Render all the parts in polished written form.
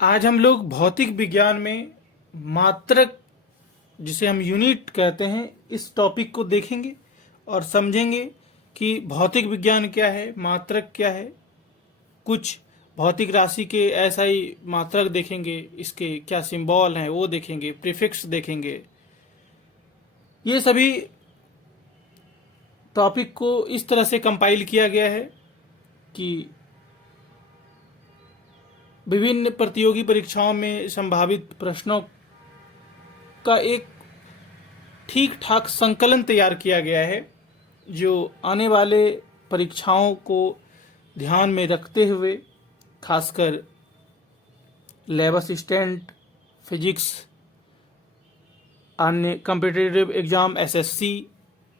आज हम लोग भौतिक विज्ञान में मात्रक, जिसे हम यूनिट कहते हैं, इस टॉपिक को देखेंगे और समझेंगे कि भौतिक विज्ञान क्या है, मात्रक क्या है। कुछ भौतिक राशि के ऐसा ही मात्रक देखेंगे, इसके क्या सिंबल हैं वो देखेंगे, प्रीफिक्स देखेंगे। ये सभी टॉपिक को इस तरह से कंपाइल किया गया है कि विभिन्न प्रतियोगी परीक्षाओं में संभावित प्रश्नों का एक ठीक ठाक संकलन तैयार किया गया है, जो आने वाले परीक्षाओं को ध्यान में रखते हुए, खासकर लैब असिस्टेंट, फिजिक्स, अन्य कॉम्पिटिटिव एग्जाम, एसएससी,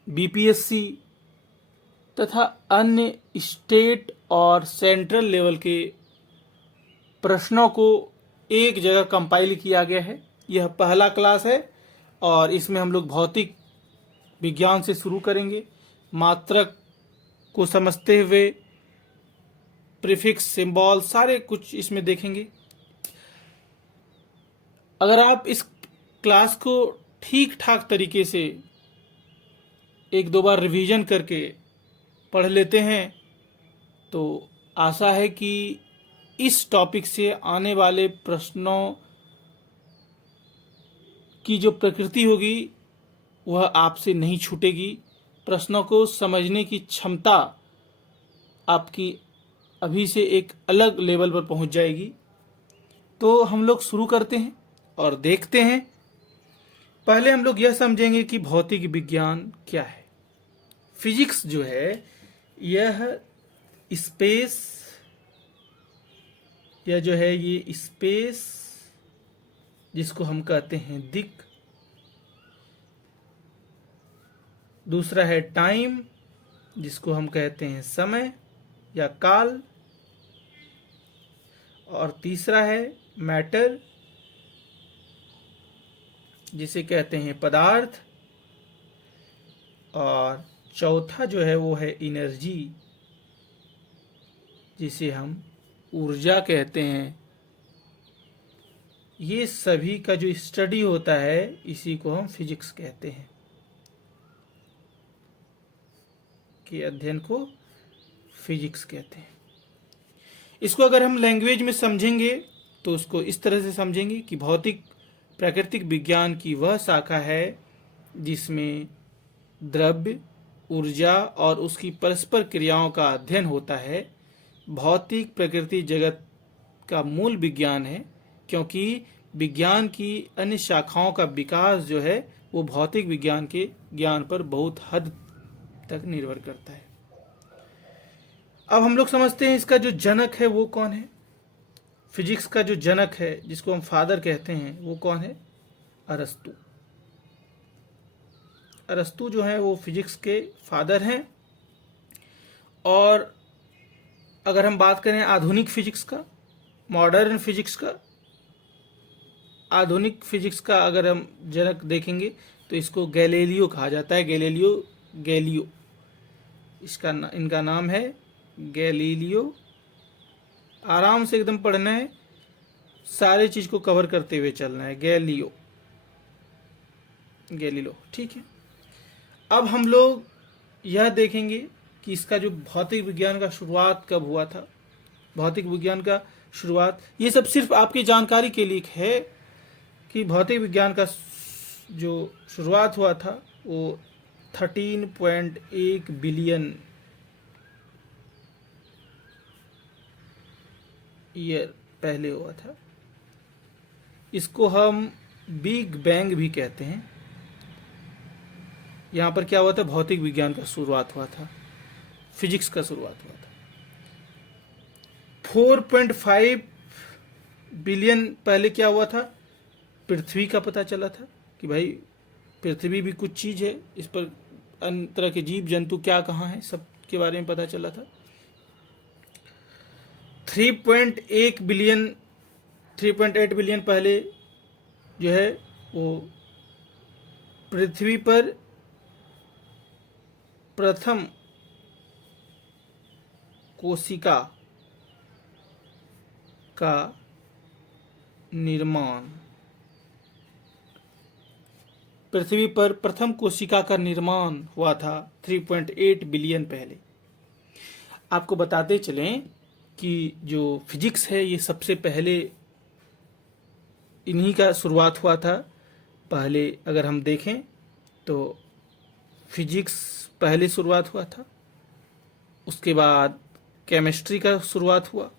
बीपीएससी तथा अन्य स्टेट और सेंट्रल लेवल के प्रश्नों को एक जगह कंपाइल किया गया है। यह पहला क्लास है और इसमें हम लोग भौतिक विज्ञान से शुरू करेंगे। मात्रक को समझते हुए प्रीफिक्स, सिंबल, सारे कुछ इसमें देखेंगे। अगर आप इस क्लास को ठीक ठाक तरीके से एक दो बार रिवीजन करके पढ़ लेते हैं तो आशा है कि इस टॉपिक से आने वाले प्रश्नों की जो प्रकृति होगी वह आपसे नहीं छूटेगी। प्रश्नों को समझने की क्षमता आपकी अभी से एक अलग लेवल पर पहुंच जाएगी। तो हम लोग शुरू करते हैं और देखते हैं। पहले हम लोग यह समझेंगे कि भौतिक विज्ञान क्या है। फिजिक्स जो है यह स्पेस, यह जो है ये स्पेस जिसको हम कहते हैं दिक्, दूसरा है टाइम जिसको हम कहते हैं समय या काल, और तीसरा है मैटर जिसे कहते हैं पदार्थ, और चौथा जो है वो है एनर्जी जिसे हम ऊर्जा कहते हैं। ये सभी का जो स्टडी होता है इसी को हम फिजिक्स कहते हैं, कि अध्ययन को फिजिक्स कहते हैं। इसको अगर हम लैंग्वेज में समझेंगे तो उसको इस तरह से समझेंगे कि भौतिक प्राकृतिक विज्ञान की वह शाखा है जिसमें द्रव्य, ऊर्जा और उसकी परस्पर क्रियाओं का अध्ययन होता है। भौतिक प्रकृति जगत का मूल विज्ञान है, क्योंकि विज्ञान की अन्य शाखाओं का विकास जो है वो भौतिक विज्ञान के ज्ञान पर बहुत हद तक निर्भर करता है। अब हम लोग समझते हैं इसका जो जनक है वो कौन है। फिजिक्स का जो जनक है, जिसको हम फादर कहते हैं, वो कौन है? अरस्तु। अरस्तु जो है वो फिजिक्स के फादर हैं। और अगर हम बात करें आधुनिक फिजिक्स का, मॉडर्न फिजिक्स का, आधुनिक फिजिक्स का अगर हम जनक देखेंगे तो इसको गैलीलियो कहा जाता है। गैलीलियो इनका नाम है गैलीलियो। आराम से एकदम पढ़ना है, सारे चीज को कवर करते हुए चलना है। गैलीलियो, ठीक है। अब हम लोग यह देखेंगे कि इसका जो भौतिक विज्ञान का शुरुआत कब हुआ था। भौतिक विज्ञान का शुरुआत, ये सब सिर्फ आपकी जानकारी के लिए है कि भौतिक विज्ञान का जो शुरुआत हुआ था वो 13.1 बिलियन ईयर पहले हुआ था। इसको हम बिग बैंग भी कहते हैं। यहाँ पर क्या हुआ था? भौतिक विज्ञान का शुरुआत हुआ था, फिजिक्स का शुरुआत हुआ था। 4.5 बिलियन पहले क्या हुआ था? पृथ्वी का पता चला था कि भाई पृथ्वी भी कुछ चीज है, इस पर अन्य तरह के जीव जंतु क्या कहाँ हैं, सब के बारे में पता चला था। 3.8 बिलियन पहले जो है वो पृथ्वी पर प्रथम कोशिका का निर्माण। पृथ्वी पर प्रथम कोशिका का निर्माण हुआ था 3.8 बिलियन पहले। आपको बताते चलें कि जो फिजिक्स है ये सबसे पहले इन्हीं का शुरुआत हुआ था। पहले अगर हम देखें तो फिजिक्स पहले शुरुआत हुआ था, उसके बाद केमिस्ट्री का शुरुआत हुआ,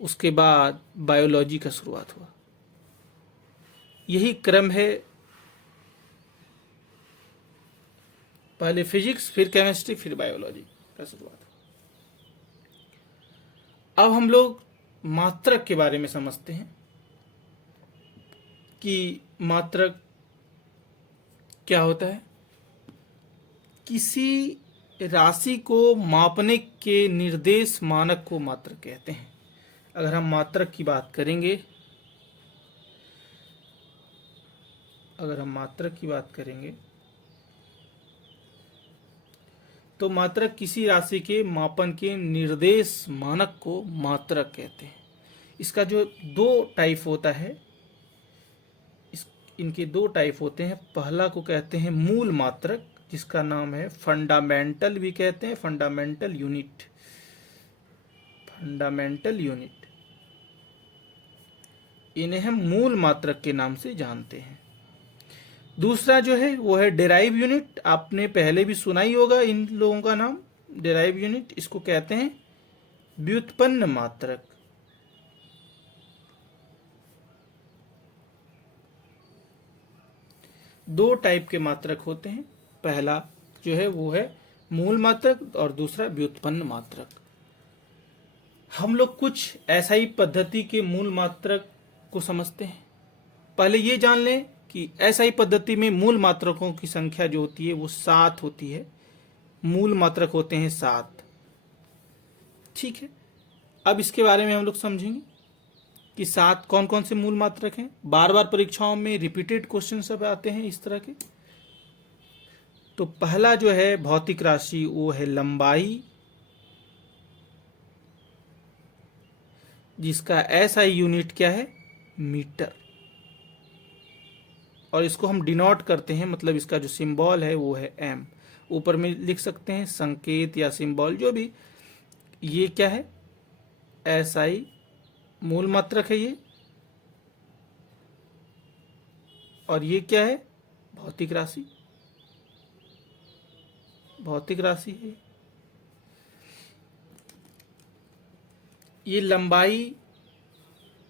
उसके बाद बायोलॉजी का शुरुआत हुआ। यही क्रम है, पहले फिजिक्स फिर केमिस्ट्री फिर बायोलॉजी का शुरुआत हुआ। अब हम लोग मात्रक के बारे में समझते हैं कि मात्रक क्या होता है। किसी राशि को मापने के निर्देश मानक को मात्रक कहते हैं। अगर हम मात्रक की बात करेंगे, तो मात्रक किसी राशि के मापन के निर्देश मानक को मात्रक कहते हैं। इसका जो दो टाइप होता है, इनके दो टाइप होते हैं। पहला को कहते हैं मूल मात्रक, जिसका नाम है फंडामेंटल भी कहते हैं, फंडामेंटल यूनिट। इन्हें हम मूल मात्रक के नाम से जानते हैं। दूसरा जो है वो है डेराइव यूनिट। आपने पहले भी सुना ही होगा इन लोगों का नाम, डेराइव यूनिट। इसको कहते हैं व्युत्पन्न मात्रक। दो टाइप के मात्रक होते हैं, पहला जो है वो है मूल मात्रक और दूसरा व्युत्पन्न मात्रक। हम लोग कुछ SI पद्धति के मूल मात्रक को समझते हैं। पहले ये जान लें कि SI पद्धति में मूल मात्रकों की संख्या जो होती है वो 7 होती है। मूल मात्रक होते हैं 7। ठीक है, अब इसके बारे में हम लोग समझेंगे कि 7 कौन कौन से मूल मात्रक हैं। बार बार परीक्षाओं में रिपीटेड क्वेश्चन सब आते हैं इस तरह के। तो पहला जो है भौतिक राशि वो है लंबाई, जिसका SI यूनिट क्या है, मीटर। और इसको हम डिनोट करते हैं, मतलब इसका जो सिंबल है वो है m। ऊपर में लिख सकते हैं संकेत या सिंबल जो भी। ये क्या है, SI मूल मात्रक है ये। और ये क्या है, भौतिक राशि है। ये लंबाई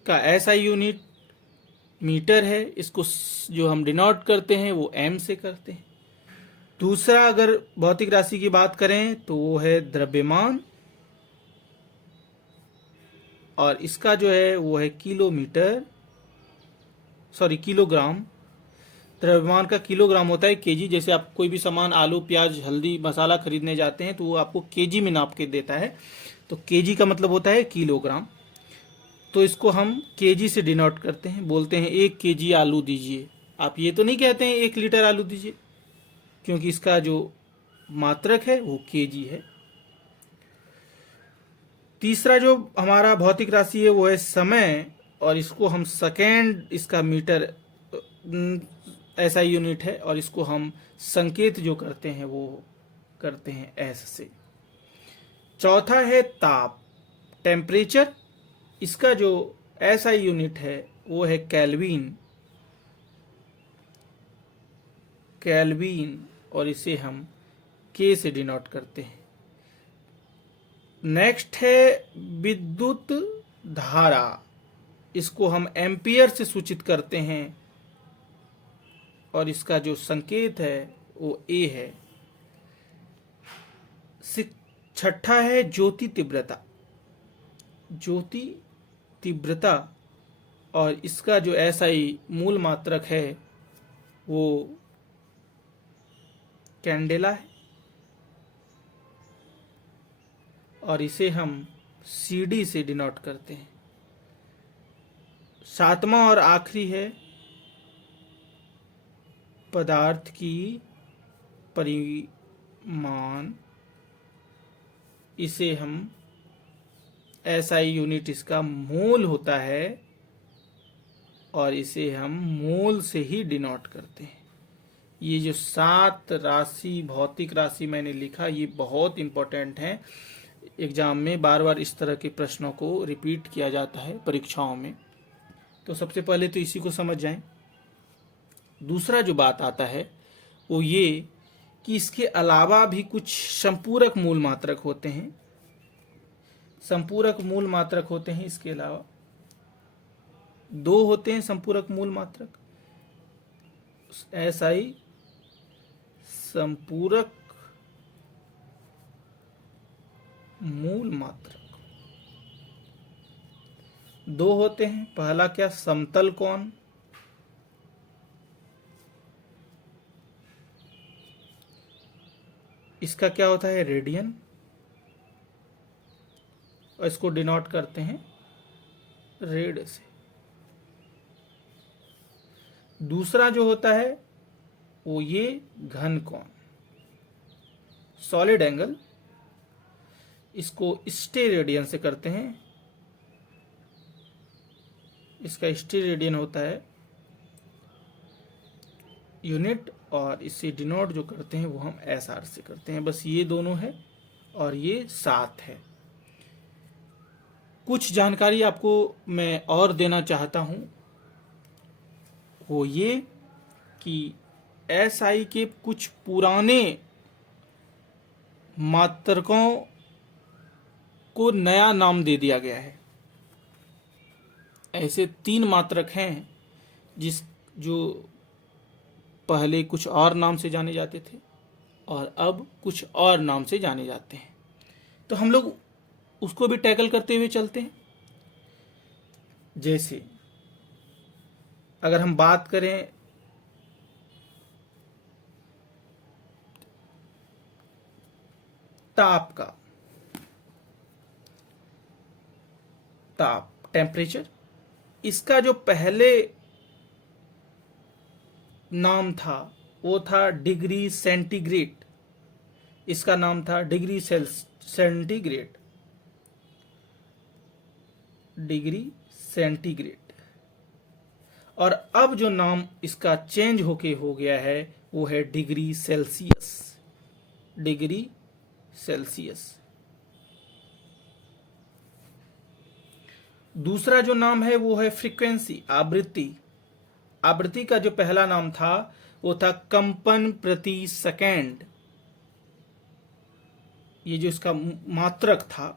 का SI यूनिट मीटर है। इसको जो हम डिनोट करते हैं वो m से करते हैं। दूसरा अगर भौतिक राशि की बात करें तो वो है द्रव्यमान, और इसका जो है वो है किलोग्राम। द्रव्यमान का किलोग्राम होता है केजी। जैसे आप कोई भी सामान, आलू प्याज हल्दी मसाला खरीदने जाते हैं तो वो आपको केजी में नाप के देता है, तो केजी का मतलब होता है किलोग्राम। तो इसको हम केजी से डिनोट करते हैं, बोलते हैं 1 केजी आलू दीजिए। आप ये तो नहीं कहते हैं 1 लीटर आलू दीजिए, क्योंकि इसका जो मात्रक है वो केजी है। तीसरा जो हमारा भौतिक राशि है वो है समय, और इसको हम सेकेंड, इसका मीटर SI यूनिट है, और इसको हम संकेत जो करते हैं वो करते हैं S से। चौथा है ताप, टेम्परेचर। इसका जो SI यूनिट है वो है केल्विन, और इसे हम K से डिनोट करते हैं। नेक्स्ट है विद्युत धारा। इसको हम एम्पियर से सूचित करते हैं, और इसका जो संकेत है वो A है। छठा है ज्योति तीव्रता, और इसका जो SI मूल मात्रक है वो कैंडेला है, और इसे हम CD से डिनोट करते हैं। सातवां और आखिरी है पदार्थ की परिमाण। इसे हम SI यूनिट, इसका मोल होता है और इसे हम मोल से ही डिनोट करते हैं। ये जो 7 राशि, भौतिक राशि मैंने लिखा, ये बहुत इंपॉर्टेंट है। एग्जाम में बार बार इस तरह के प्रश्नों को रिपीट किया जाता है परीक्षाओं में। तो सबसे पहले तो इसी को समझ जाएं। दूसरा जो बात आता है वो ये कि इसके अलावा भी कुछ संपूरक मूल मात्रक होते हैं। संपूरक मूल मात्रक होते हैं, इसके अलावा 2 होते हैं संपूरक मूल मात्रक। SI संपूरक मूल मात्रक 2 होते हैं। पहला क्या, समतल कोण, इसका क्या होता है, रेडियन, और इसको डिनोट करते हैं रेड से। दूसरा जो होता है वो ये घन कोण, सॉलिड एंगल, इसको स्टेरेडियन से करते हैं। इसका स्टेरेडियन होता है यूनिट, और इससे डिनोट जो करते हैं वो हम SR से करते हैं। बस ये दोनों है और ये 7 है। कुछ जानकारी आपको मैं और देना चाहता हूं, वो ये कि SI के कुछ पुराने मात्रकों को नया नाम दे दिया गया है। ऐसे 3 मात्रक हैं जो पहले कुछ और नाम से जाने जाते थे और अब कुछ और नाम से जाने जाते हैं। तो हम लोग उसको भी टैकल करते हुए चलते हैं। जैसे अगर हम बात करें ताप का, ताप, टेम्परेचर, इसका जो पहले नाम था वो था डिग्री सेंटीग्रेड। इसका नाम था डिग्री सेंटीग्रेड, डिग्री सेंटीग्रेड। और अब जो नाम इसका चेंज होके हो गया है वो है डिग्री सेल्सियस, डिग्री सेल्सियस। दूसरा जो नाम है वो है फ्रीक्वेंसी, आवृत्ति। आवृत्ति का जो पहला नाम था वो था कंपन प्रति सेकेंड। ये जो इसका मात्रक था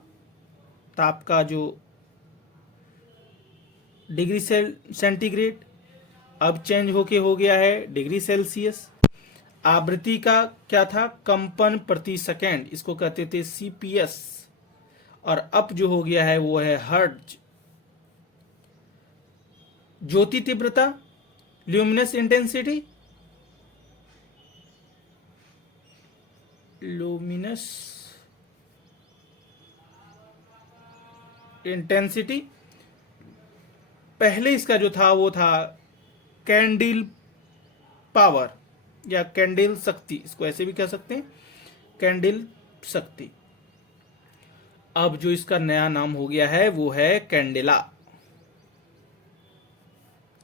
ताप का, जो डिग्री सेंटीग्रेड, अब चेंज होके हो गया है डिग्री सेल्सियस। आवृत्ति का क्या था, कंपन प्रति सेकेंड, इसको कहते थे CPS, और अब जो हो गया है वो है हर्ट्ज। ज्योति तीव्रता, ल्यूमिनस इंटेंसिटी, लुमिनस इंटेंसिटी, पहले इसका जो था वो था कैंडल पावर या कैंडल शक्ति, इसको ऐसे भी कह सकते हैं, कैंडल शक्ति। अब जो इसका नया नाम हो गया है वो है कैंडेला।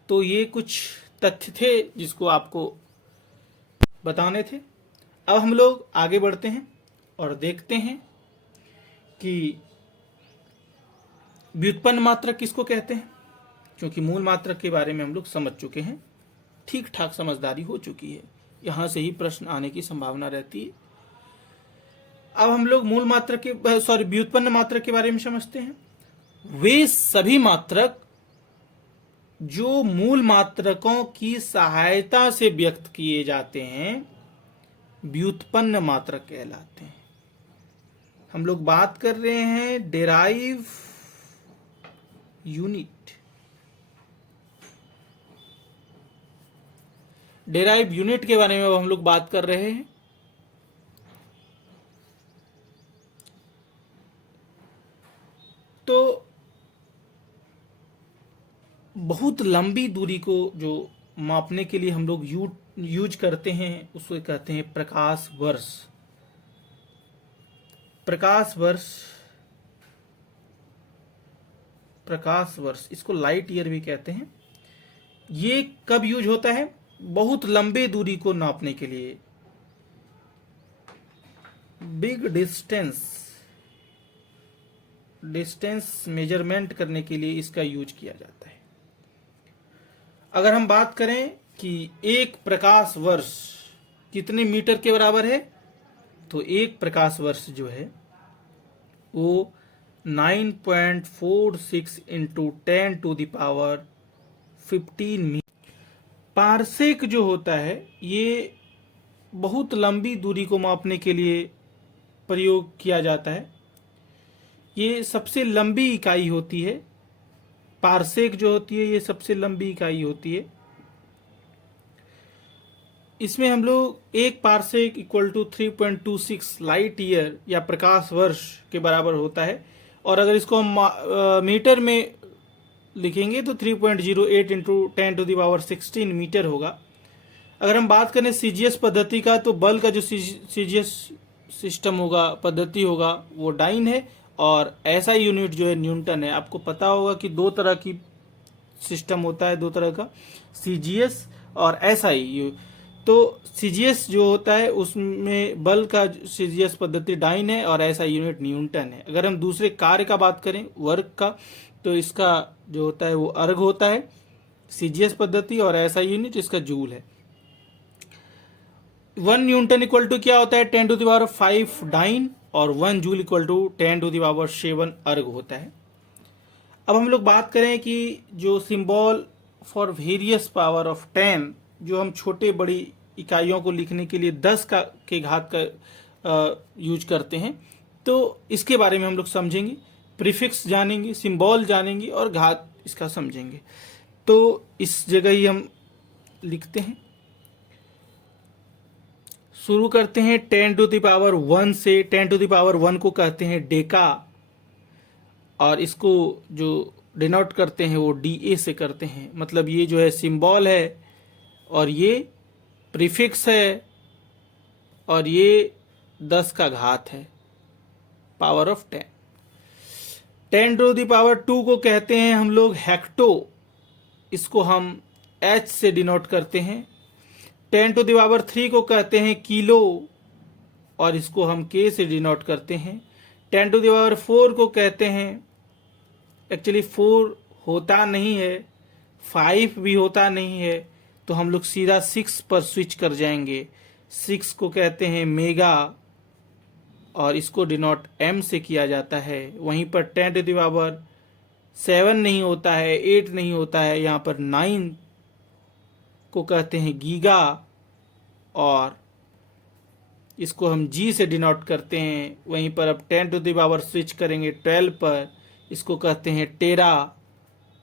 तो ये कुछ तथ्य थे जिसको आपको बताने थे। अब हम लोग आगे बढ़ते हैं और देखते हैं कि व्युत्पन्न मात्रक किसको कहते हैं, क्योंकि मूल मात्रक के बारे में हम लोग समझ चुके हैं, ठीक ठाक समझदारी हो चुकी है, यहां से ही प्रश्न आने की संभावना रहती है। अब हम लोग मूल मात्रक के व्युत्पन्न मात्रक के बारे में समझते हैं। वे सभी मात्रक जो मूल मात्रकों की सहायता से व्यक्त किए जाते हैं व्युत्पन्न मात्रक कहलाते हैं। हम लोग बात कर रहे हैं डेराइव यूनिट। डेराइव यूनिट के बारे में हम लोग बात कर रहे हैं। तो बहुत लंबी दूरी को जो मापने के लिए हम लोग यूज करते हैं उसको कहते हैं प्रकाश वर्ष। प्रकाश वर्ष, प्रकाश वर्ष, इसको लाइट ईयर भी कहते हैं। ये कब यूज होता है? बहुत लंबे दूरी को नापने के लिए, बिग डिस्टेंस मेजरमेंट करने के लिए इसका यूज किया जाता है। अगर हम बात करें कि एक प्रकाश वर्ष कितने मीटर के बराबर है, तो एक प्रकाश वर्ष जो है वो 9.46 इंटू 10⁻15 मीटर। पारसेक जो होता है ये बहुत लंबी दूरी को मापने के लिए प्रयोग किया जाता है। ये सबसे लंबी इकाई होती है। पारसेक जो होती है ये सबसे लंबी इकाई होती है। इसमें हम लोग एक parsec equal to 3.26 light year या प्रकाश वर्ष के बराबर होता है। और अगर इसको हम मीटर में लिखेंगे तो 3.08 इंटू 10⁻16 मीटर होगा। अगर हम बात करें सीजीएस पद्धति का, तो बल का जो सीजीएस सिस्टम होगा, पद्धति होगा, वो डाइन है और ऐसा यूनिट जो है न्यूटन है। आपको पता होगा कि दो तरह की सिस्टम होता है, दो तरह का, सीजीएस और एसआई। तो सीजीएस जो होता है उसमें बल का सीजीएस पद्धति डाइन है और ऐसा यूनिट न्यूटन है। अगर हम दूसरे कार्य का बात करें, वर्क का, तो इसका जो होता है वो अर्ग होता है, सीजीएस पद्धति, और ऐसा यूनिट इसका जूल है। 1 न्यूटन इक्वल टू क्या होता है? 10⁵ डाइन, और 1 जूल इक्वल टू 10⁷ अर्ग होता है। अब हम लोग बात करें कि जो symbol for various power of 10, जो हम छोटे बड़ी इकाइयों को लिखने के लिए 10 के घात का यूज करते हैं, तो इसके बारे में हम लोग समझेंगे। प्रीफिक्स जानेंगे, सिंबल जानेंगे और घात इसका समझेंगे। तो इस जगह ही हम लिखते हैं, शुरू करते हैं 10⁻1 से। 10⁻1 को कहते हैं डेका, और इसको जो डिनोट करते हैं वो डीए से करते हैं। मतलब ये जो है सिंबल है और ये प्रीफिक्स है और ये 10 का घात है, पावर ऑफ 10। 10⁻2 को कहते हैं हम लोग हेक्टो, इसको हम एच से डिनोट करते हैं। 10⁻3 को कहते हैं किलो, और इसको हम के से डिनोट करते हैं। 10⁻4 को कहते हैं, एक्चुअली 4 होता नहीं है, 5 भी होता नहीं है, तो हम लोग सीधा 6 पर स्विच कर जाएंगे। 6 को कहते हैं मेगा, और इसको डिनोट एम से किया जाता है। वहीं पर 10⁻7 नहीं होता है, 8 नहीं होता है, यहाँ पर 9 को कहते हैं गीगा, और इसको हम जी से डिनोट करते हैं। वहीं पर अब 10 स्विच करेंगे 12 पर, इसको कहते हैं टेरा,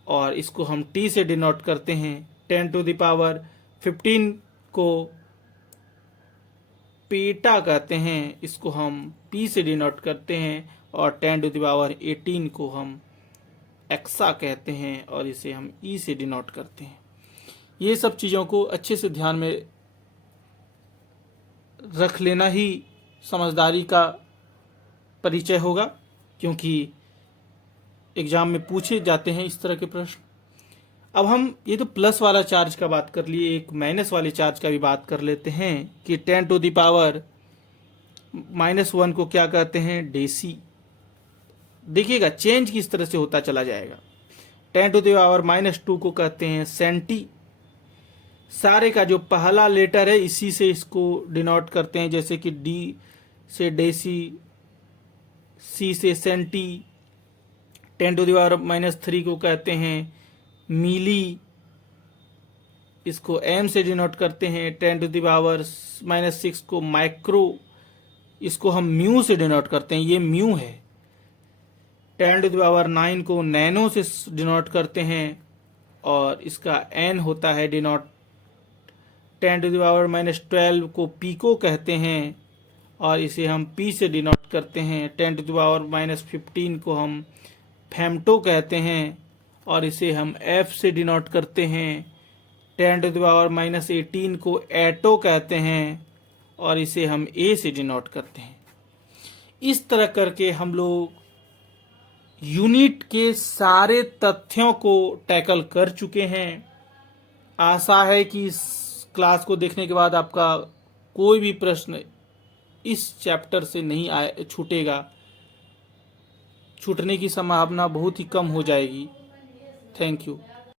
और इसको हम टी से डिनोट करते हैं। 10⁻15 को पेटा कहते हैं, इसको हम पी से डिनोट करते हैं। और 10⁻18 को हम एक्सा कहते हैं, और इसे हम ई से डिनोट करते हैं। ये सब चीज़ों को अच्छे से ध्यान में रख लेना ही समझदारी का परिचय होगा, क्योंकि एग्जाम में पूछे जाते हैं इस तरह के प्रश्न। अब हम ये तो प्लस वाला चार्ज का बात कर लिए, एक माइनस वाले चार्ज का भी बात कर लेते हैं कि 10⁻⁻1 को क्या कहते हैं? डेसी। देखिएगा चेंज किस तरह से होता चला जाएगा। 10⁻⁻2 को कहते हैं सेंटी। सारे का जो पहला लेटर है इसी से इसको डिनोट करते हैं, जैसे कि डी से डेसी, सी से सेंटी। 10⁻³ को कहते हैं मिली, इसको एम से डिनोट करते हैं। 10⁻⁻6 को माइक्रो, इसको हम म्यू से डिनोट करते हैं, ये म्यू है। 10⁻9 को नैनो से डिनोट करते हैं, और इसका एन होता है डिनोट। 10⁻12 को पीको कहते हैं, और इसे हम पी से डिनोट करते हैं। 10⁻15 को हम फेम्टो कहते हैं, और इसे हम एफ से डिनोट करते हैं। 10⁻18 को एटो कहते हैं, और इसे हम ए से डिनोट करते हैं। इस तरह करके हम लोग यूनिट के सारे तथ्यों को टैकल कर चुके हैं। आशा है कि इस क्लास को देखने के बाद आपका कोई भी प्रश्न इस चैप्टर से नहीं छूटेगा, छूटने की संभावना बहुत ही कम हो जाएगी। Thank you.